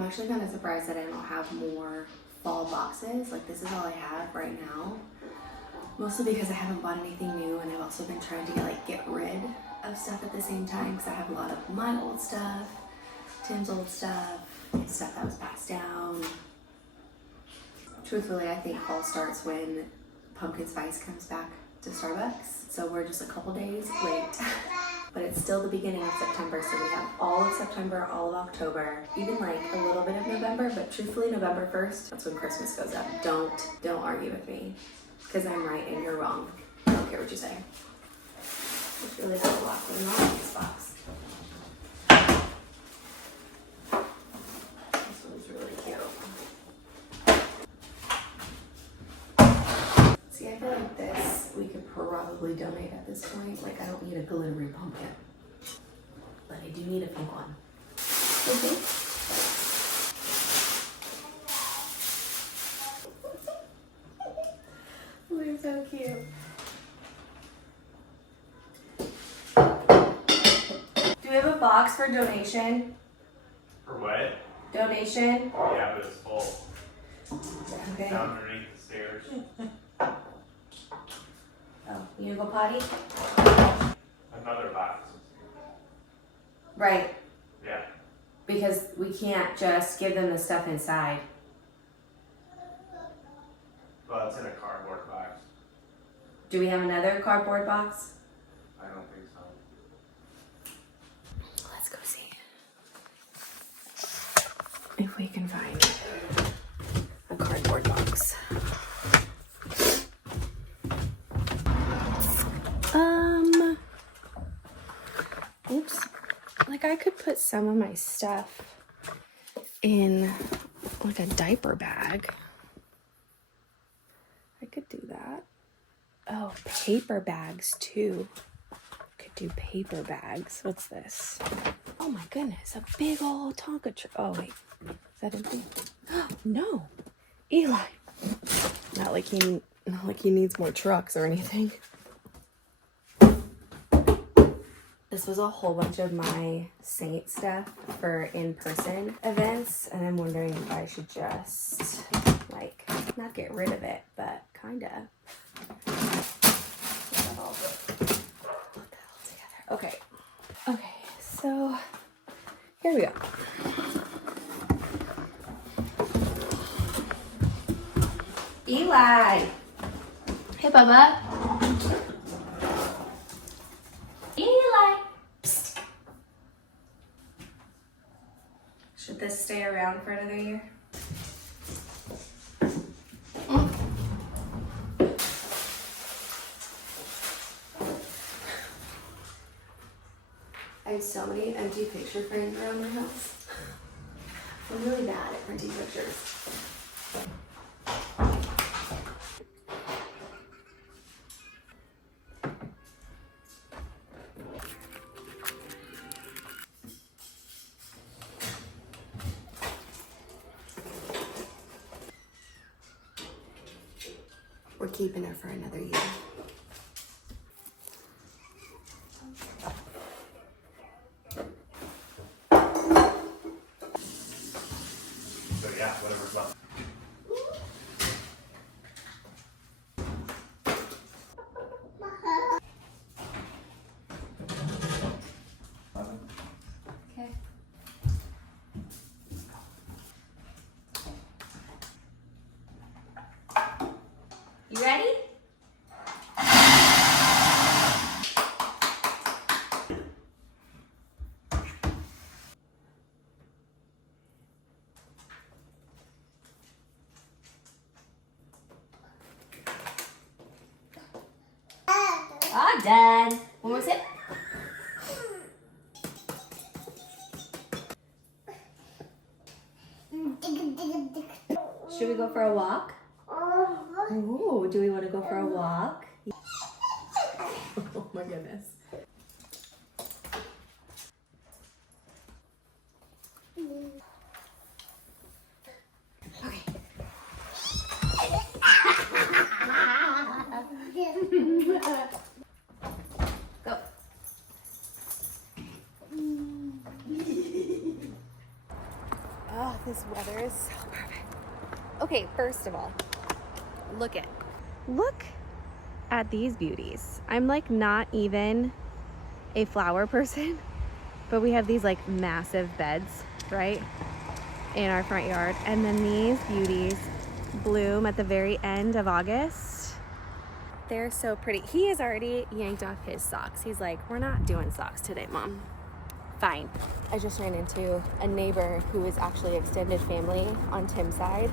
I'm actually kind of surprised that I don't have more fall boxes. Like, this is all I have right now. Mostly because I haven't bought anything new, and I've also been trying to get rid of stuff at the same time because I have a lot of my old stuff, Tim's old stuff that was passed down. Truthfully, I think fall starts when pumpkin spice comes back to Starbucks. So we're just a couple days late, but it's still the beginning of September. So we have all of September, all of October, even like a little bit of November, but truthfully November 1st, that's when Christmas goes up. Don't argue with me because I'm right and you're wrong. I don't care what you say. It's really has a lot going on in this box. This one's really cute. See, I feel like this we could probably donate at this point. Like, I don't need a glittery pumpkin, but I do need a pink one. They're so cute. Do we have a box for donation? For what? Donation? Yeah, but it's full. Okay. Down underneath the stairs. Oh, you gonna go potty? Another box. Right. Yeah. Because we can't just give them the stuff inside. Well, it's in a cardboard box. Do we have another cardboard box? I don't think so. Let's go see if we can find a cardboard box. Oops. Like, I could put some of my stuff in like a diaper bag. I could do that. Oh, paper bags too. Could do paper bags. What's this? Oh my goodness, a big old Tonka truck. Oh wait, is that empty? No, Eli. Not like he needs more trucks or anything. This was a whole bunch of my Saint stuff for in-person events, and I'm wondering if I should just, like, not get rid of it, but kinda. Put that all together. Okay. Okay, so here we go. Eli! Hey, Bubba. Eli! Psst. Should this stay around for another year? I have so many empty picture frames around my house. I'm really bad at printing pictures. We're keeping her for another year. So yeah, whatever's up. Okay. You ready? All done. One more sip. Should we go for a walk? Oh, do we want to go for a walk? Oh my goodness. Okay. Go. Oh, This weather is so perfect. Okay, first of all, look at these beauties. I'm like not even a flower person, but we have these like massive beds, right, in our front yard. And then these beauties bloom at the very end of August. They're so pretty. He has already yanked off his socks. He's like, we're not doing socks today, Mom. Fine. I just ran into a neighbor who is actually extended family on Tim's side,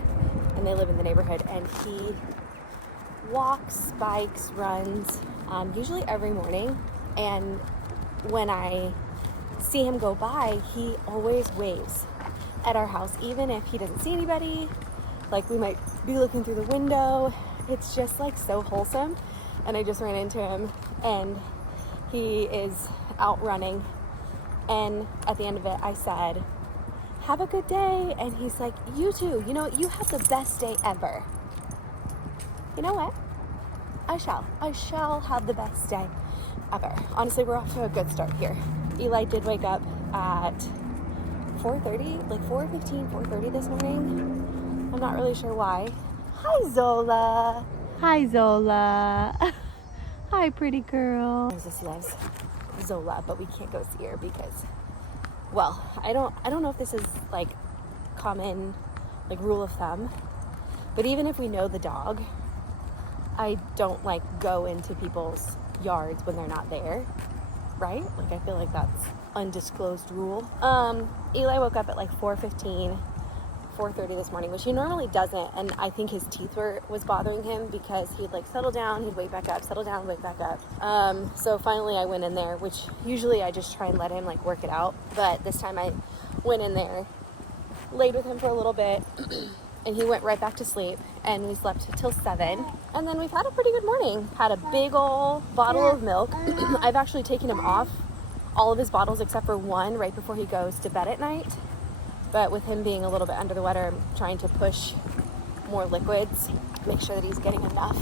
and they live in the neighborhood, and he walks, bikes, runs, usually every morning. And when I see him go by, he always waves at our house, even if he doesn't see anybody. Like, we might be looking through the window. It's just like so wholesome. And I just ran into him, and he is out running. And at the end of it, I said, have a good day. And he's like, you too. You know what? You have the best day ever. You know what? I shall have the best day ever. Honestly, we're off to a good start here. Eli did wake up at 4:30, like 4:15, 4:30 this morning. I'm not really sure why. Hi, Zola. Hi, Zola. Hi, pretty girl. Moses loves Zola, but we can't go see her because, well, I don't know if this is like common like rule of thumb, but even if we know the dog, I don't like go into people's yards when they're not there, right? Like, I feel like that's undisclosed rule. Eli woke up at like 4:15, 4:30 this morning, which he normally doesn't, and I think his teeth was bothering him because he'd like settle down, he'd wake back up, settle down, wake back up. So finally I went in there, which usually I just try and let him like work it out, but this time I went in there, laid with him for a little bit, and he went right back to sleep, and we slept till 7, and then we've had a pretty good morning. Had a big old bottle of milk. I've actually taken him off all of his bottles except for one right before he goes to bed at night. But with him being a little bit under the weather, I'm trying to push more liquids, make sure that he's getting enough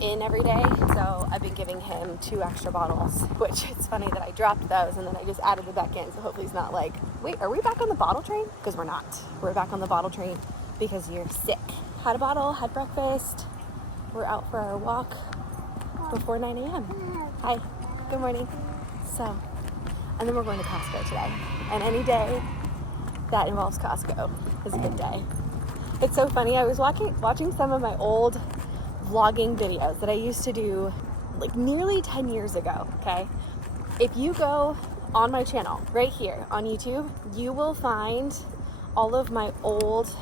in every day. So I've been giving him 2 extra bottles, which it's funny that I dropped those and then I just added it back in. So hopefully he's not like, wait, are we back on the bottle train? Because we're not. We're back on the bottle train because you're sick. Had a bottle, had breakfast. We're out for our walk before 9 a.m. Hi, good morning. So, and then we're going to Costco today. And any day that involves Costco is a good day. It's so funny. I was watching some of my old vlogging videos that I used to do like nearly 10 years ago, okay? If you go on my channel right here on YouTube, you will find all of my old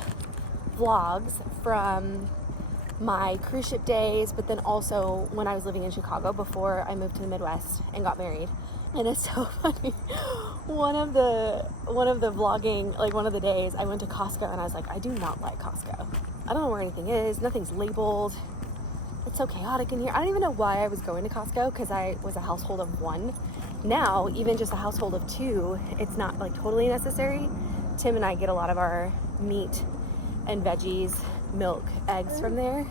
vlogs from my cruise ship days, but then also when I was living in Chicago before I moved to the Midwest and got married. And it's so funny. One of the vlogging, like one of the days, I went to Costco and I was like, I do not like Costco. I don't know where anything is. Nothing's labeled. It's so chaotic in here. I don't even know why I was going to Costco because I was a household of 1. Now, even just a household of 2, it's not like totally necessary. Tim and I get a lot of our meat and veggies, milk, eggs from there.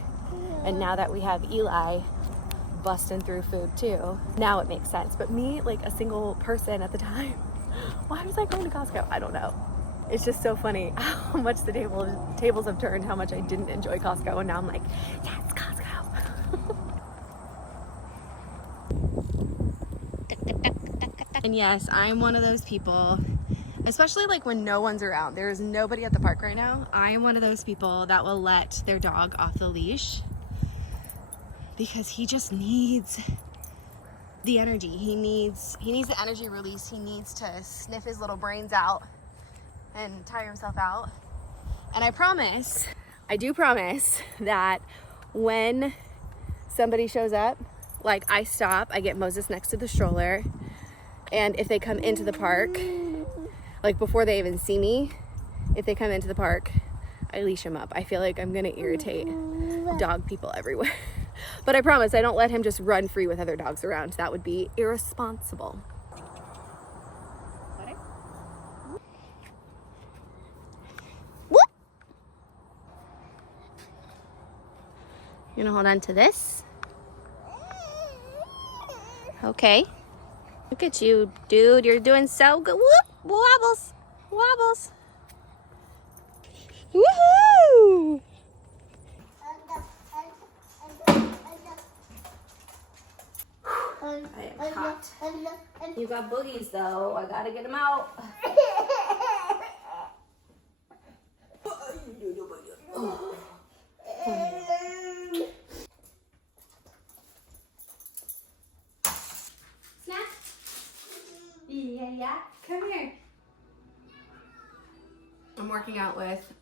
And now that we have Eli busting through food too, now it makes sense. But me, like a single person at the time, why was I going to Costco? I don't know. It's just so funny how much the tables have turned, how much I didn't enjoy Costco, and now I'm like, yes, Costco. And yes, I'm one of those people, especially like when no one's around, there's nobody at the park right now. I am one of those people that will let their dog off the leash because he just needs the energy. He needs the energy release. He needs to sniff his little brains out and tire himself out. And I do promise that when somebody shows up, like I stop, I get Moses next to the stroller, and if they come into the park, like before they even see me, if they come into the park, I leash him up. I feel like I'm gonna irritate dog people everywhere. But I promise I don't let him just run free with other dogs around. That would be irresponsible. Whoop. You gonna hold on to this? Okay. Look at you, dude. You're doing so good. Whoop. Wobbles. Wobbles. Woohoo! I am hot. You got boogies though. I gotta get them out. Snack? Yeah. Come here. I'm working out with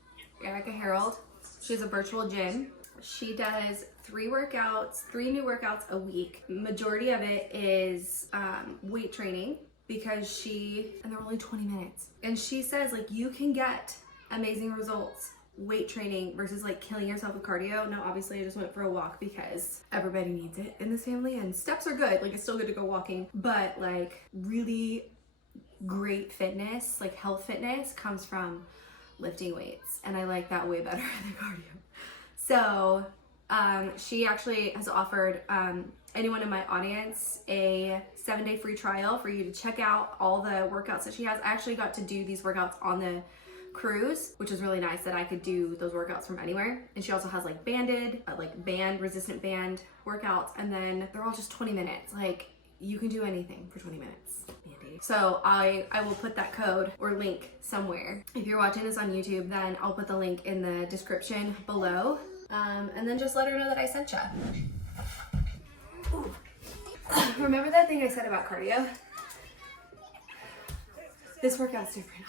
Erica Harold. She has a virtual gym. She does 3 new workouts a week. Majority of it is weight training because and they're only 20 minutes. And she says like you can get amazing results weight training versus like killing yourself with cardio. Now obviously I just went for a walk because everybody needs it in this family, and steps are good. Like it's still good to go walking, but like really great fitness, like health fitness, comes from lifting weights, and I like that way better than cardio. So she actually has offered anyone in my audience a 7-day free trial for you to check out all the workouts that she has. I actually got to do these workouts on the cruise, which is really nice that I could do those workouts from anywhere. And she also has like resistant band workouts, and then they're all just 20 minutes. Like you can do anything for 20 minutes. Mandy. So I will put that code or link somewhere. If you're watching this on YouTube, then I'll put the link in the description below. And then just let her know that I sent you. Remember that thing I said about cardio? This workout's different.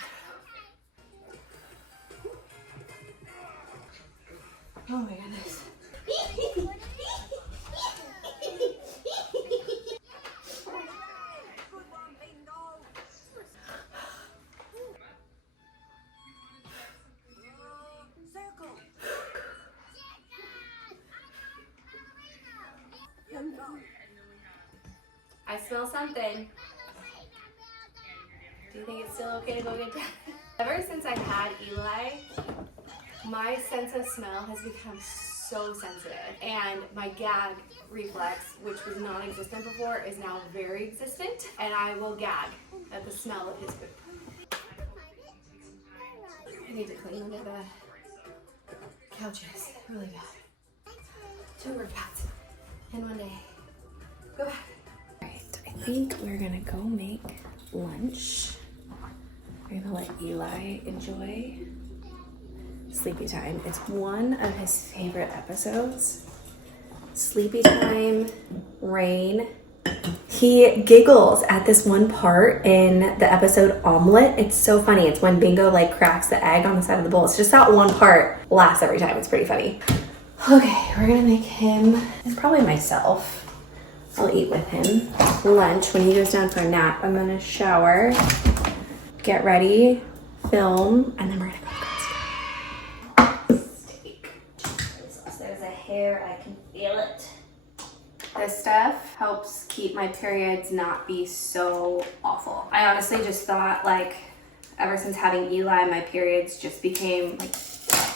Oh my goodness. I smell something. Do you think it's still okay to go get that? Ever since I've had Eli, my sense of smell has become so sensitive, and my gag reflex, which was non-existent before, is now very existent, and I will gag at the smell of his poop. I need to clean under the couches really bad. 2 workouts in one day. Go back. Alright, I think we're gonna go make lunch. We're gonna let Eli enjoy Sleepy Time. It's one of his favorite episodes. Sleepy Time, rain. He giggles at this one part in the episode Omelet. It's so funny. It's when Bingo like cracks the egg on the side of the bowl. It's just that one part laughs every time. It's pretty funny. Okay, we're gonna make him, and probably myself, I'll eat with him, lunch when he goes down for a nap. I'm gonna shower, get ready, film, and then we're gonna go to Costco. Steak. There's a hair, I can feel it. This stuff helps keep my periods not be so awful. I honestly just thought like ever since having Eli, my periods just became like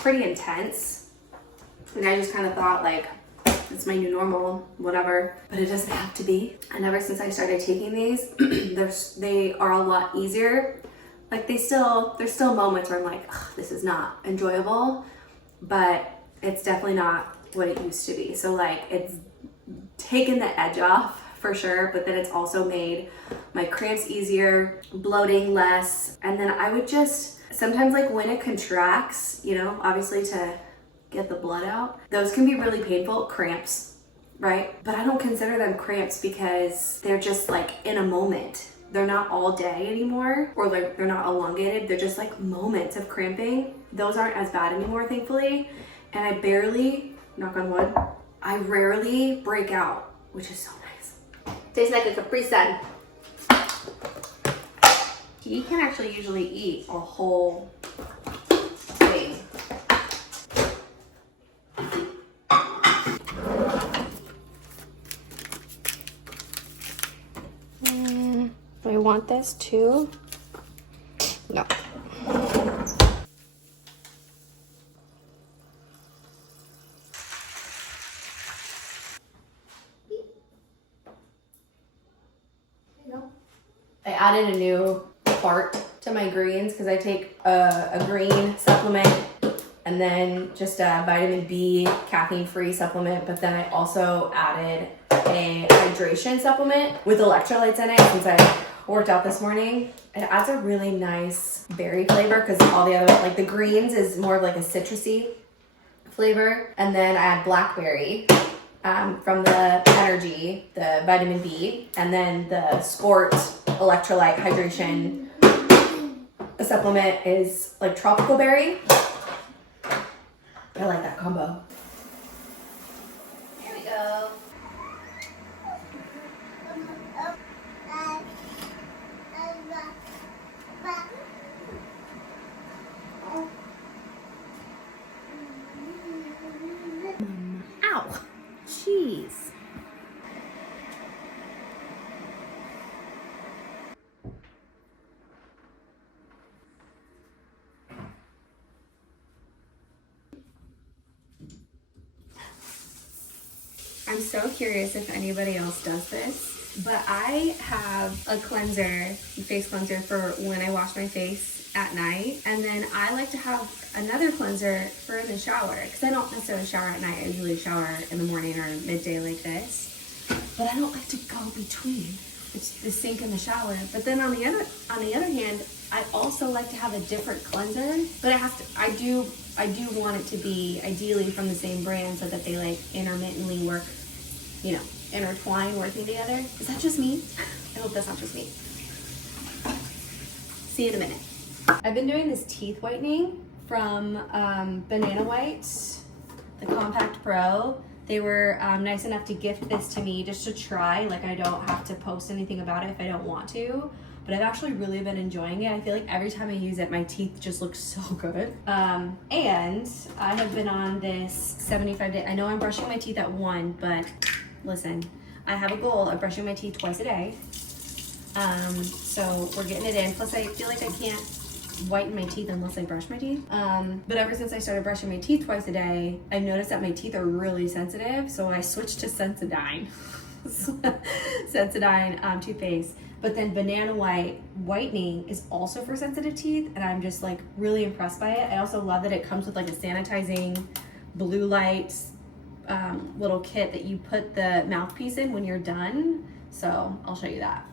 pretty intense. And I just kind of thought like, it's my new normal, whatever, but it doesn't have to be. And ever since I started taking these, they are a lot easier. Like there's still moments where I'm like, this is not enjoyable, but it's definitely not what it used to be. So like it's taken the edge off for sure, but then it's also made my cramps easier, bloating less. And then I would just, sometimes like when it contracts, you know, obviously to get the blood out, those can be really painful, cramps, right? But I don't consider them cramps because they're just like in a moment. They're not all day anymore, or like they're not elongated. They're just like moments of cramping. Those aren't as bad anymore, thankfully. And I barely, knock on wood, I rarely break out, which is so nice. Tastes like a Capri Sun. He can actually usually eat a whole thing. Do I want this too? No. I added a new part to my greens because I take a green supplement and then just a vitamin B caffeine-free supplement, but then I also added a hydration supplement with electrolytes in it since I worked out this morning. It adds a really nice berry flavor because all the other, like the greens is more of like a citrusy flavor. And then I add blackberry from the energy, the vitamin B, and then the sport electrolyte hydration supplement is like tropical berry. I like that combo. Here we go. Ow. Jeez. I'm so curious if anybody else does this, but I have a cleanser, face cleanser for when I wash my face at night, and then I like to have another cleanser for in the shower, because I don't necessarily shower at night. I usually shower in the morning or midday like this, but I don't like to go between the sink and the shower. But then on the other hand, I also like to have a different cleanser, but I do want it to be ideally from the same brand so that they like intermittently work, you know, intertwine working together. Is that just me? I hope that's not just me. See you in a minute. I've been doing this teeth whitening from Banana White, the Compact Pro. They were nice enough to gift this to me just to try. Like, I don't have to post anything about it if I don't want to. But I've actually really been enjoying it. I feel like every time I use it, my teeth just look so good. And I have been on this 75-day. I know I'm brushing my teeth at 1, but listen, I have a goal of brushing my teeth twice a day. So we're getting it in. Plus, I feel like I can't whiten my teeth unless I brush my teeth. But ever since I started brushing my teeth twice a day, I've noticed that my teeth are really sensitive. So I switched to Sensodyne. Sensodyne toothpaste. But then Banana White whitening is also for sensitive teeth, and I'm just like really impressed by it. I also love that it comes with like a sanitizing blue light little kit that you put the mouthpiece in when you're done. So I'll show you that.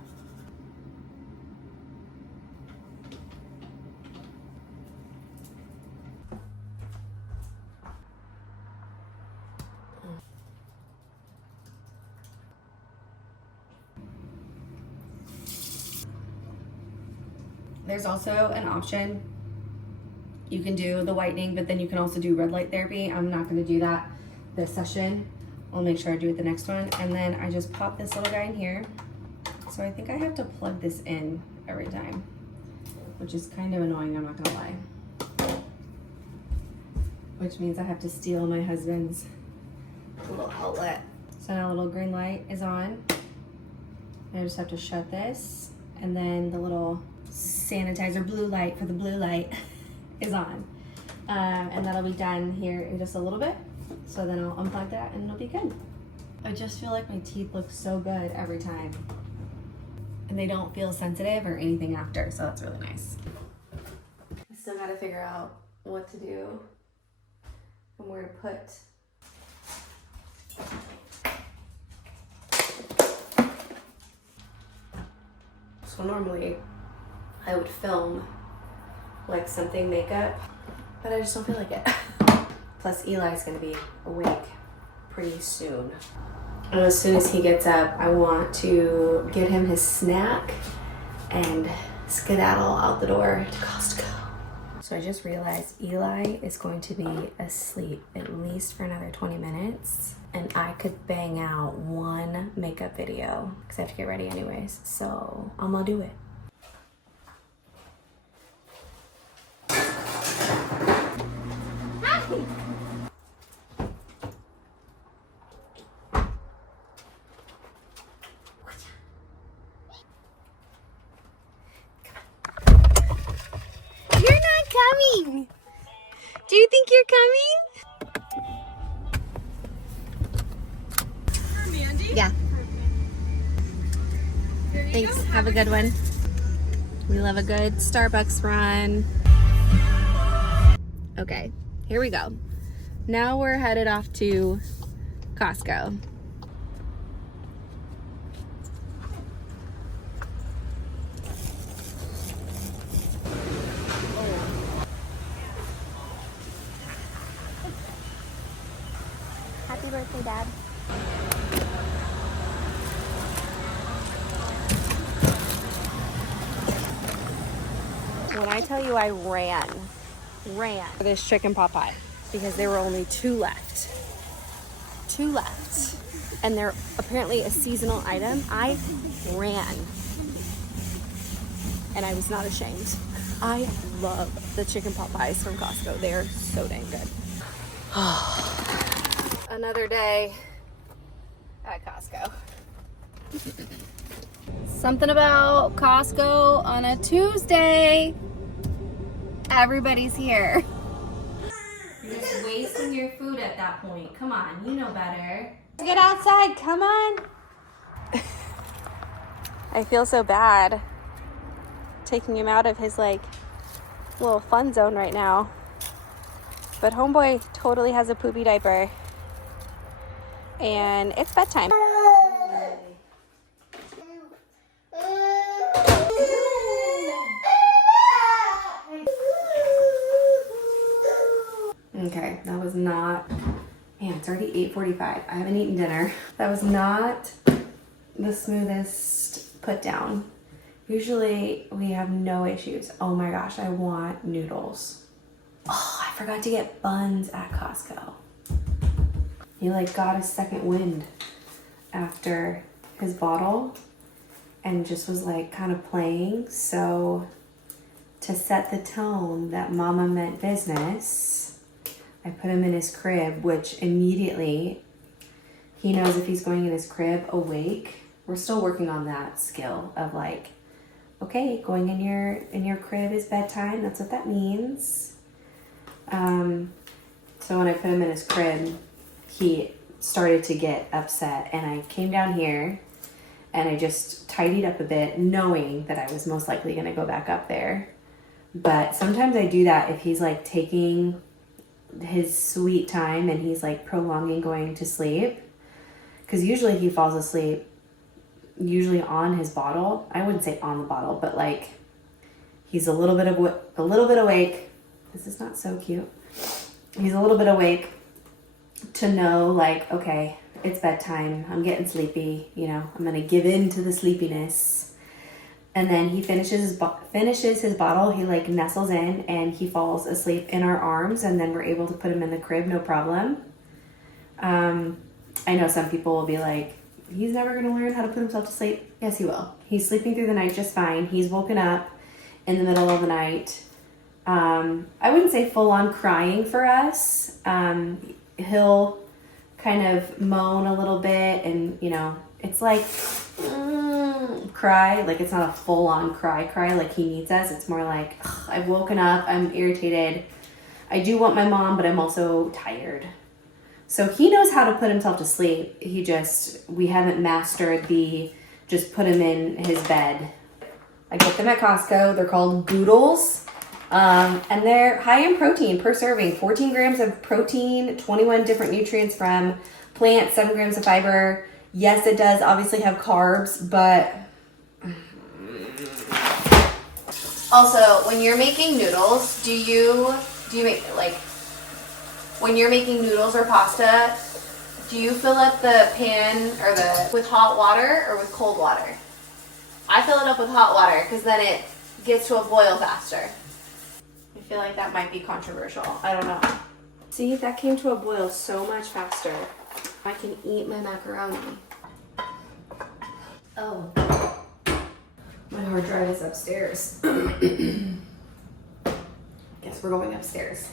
There's also an option. You can do the whitening, but then you can also do red light therapy. I'm not gonna do that this session. I'll make sure I do it the next one. And then I just pop this little guy in here. So I think I have to plug this in every time, which is kind of annoying, I'm not gonna lie. Which means I have to steal my husband's little outlet. So now a little green light is on. I just have to shut this, and then the little sanitizer blue light for the blue light is on. And that'll be done here in just a little bit. So then I'll unplug that and it'll be good. I just feel like my teeth look so good every time. And they don't feel sensitive or anything after, so that's really nice. I still gotta figure out what to do and where to put. So normally I would film like something makeup, but I just don't feel like it. Plus Eli's gonna be awake pretty soon. And as soon as he gets up, I want to get him his snack and skedaddle out the door to Costco. So I just realized Eli is going to be asleep at least for another 20 minutes. And I could bang out one makeup video because I have to get ready anyways. So I'm gonna do it. You're not coming. Do you think you're coming? For Mandy? Yeah. Thanks. Have a good one. We love a good Starbucks run. Okay. Here we go. Now we're headed off to Costco. Happy birthday, Dad. When I tell you I ran for this chicken pot pie because there were only 2 left. 2 left. And they're apparently a seasonal item. I ran. And I was not ashamed. I love the chicken pot pies from Costco. They are so dang good. Another day at Costco. Something about Costco on a Tuesday. Everybody's here. You're just wasting your food at that point. Come on, you know better. Get outside, come on. I feel so bad taking him out of his like little fun zone right now. But homeboy totally has a poopy diaper. And it's bedtime. Okay, that was not, man, it's already 8:45. I haven't eaten dinner. That was not the smoothest put down. Usually we have no issues. Oh my gosh, I want noodles. Oh, I forgot to get buns at Costco. He like got a second wind after his bottle and just was like kind of playing. So to set the tone that mama meant business, I put him in his crib, which immediately he knows if he's going in his crib awake. We're still working on that skill of like, okay, going in your crib is bedtime. That's what that means. So when I put him in his crib, he started to get upset, and I came down here and I just tidied up a bit, knowing that I was most likely going to go back up there. But sometimes I do that if he's like taking his sweet time and he's like prolonging going to sleep, because usually he falls asleep usually on his bottle. I wouldn't say on the bottle, but like he's a little bit awake. This is not so cute. He's a little bit awake to know like, okay, it's bedtime. I'm getting sleepy. You know, I'm going to give in to the sleepiness. And then he finishes his bottle. He like nestles in and he falls asleep in our arms, and then we're able to put him in the crib, no problem. I know some people will be like, he's never going to learn how to put himself to sleep. Yes, he will. He's sleeping through the night just fine. He's woken up in the middle of the night. I wouldn't say full on crying for us. He'll kind of moan a little bit, and you know, it's like cry. Like it's not a full on cry like he needs us. It's more like, I've woken up, I'm irritated. I do want my mom, but I'm also tired. So he knows how to put himself to sleep. We haven't mastered just put him in his bed. I get them at Costco. They're called Goodles. And they're high in protein per serving. 14 grams of protein, 21 different nutrients from plants, 7 grams of fiber. Yes, it does obviously have carbs, but also when you're making noodles, do you make like, when you're making noodles or pasta, do you fill up the pan with hot water or with cold water? I fill it up with hot water because then it gets to a boil faster. I feel like that might be controversial. I don't know. See, that came to a boil so much faster. I can eat my macaroni. Oh. My hard drive is upstairs. Guess we're going upstairs.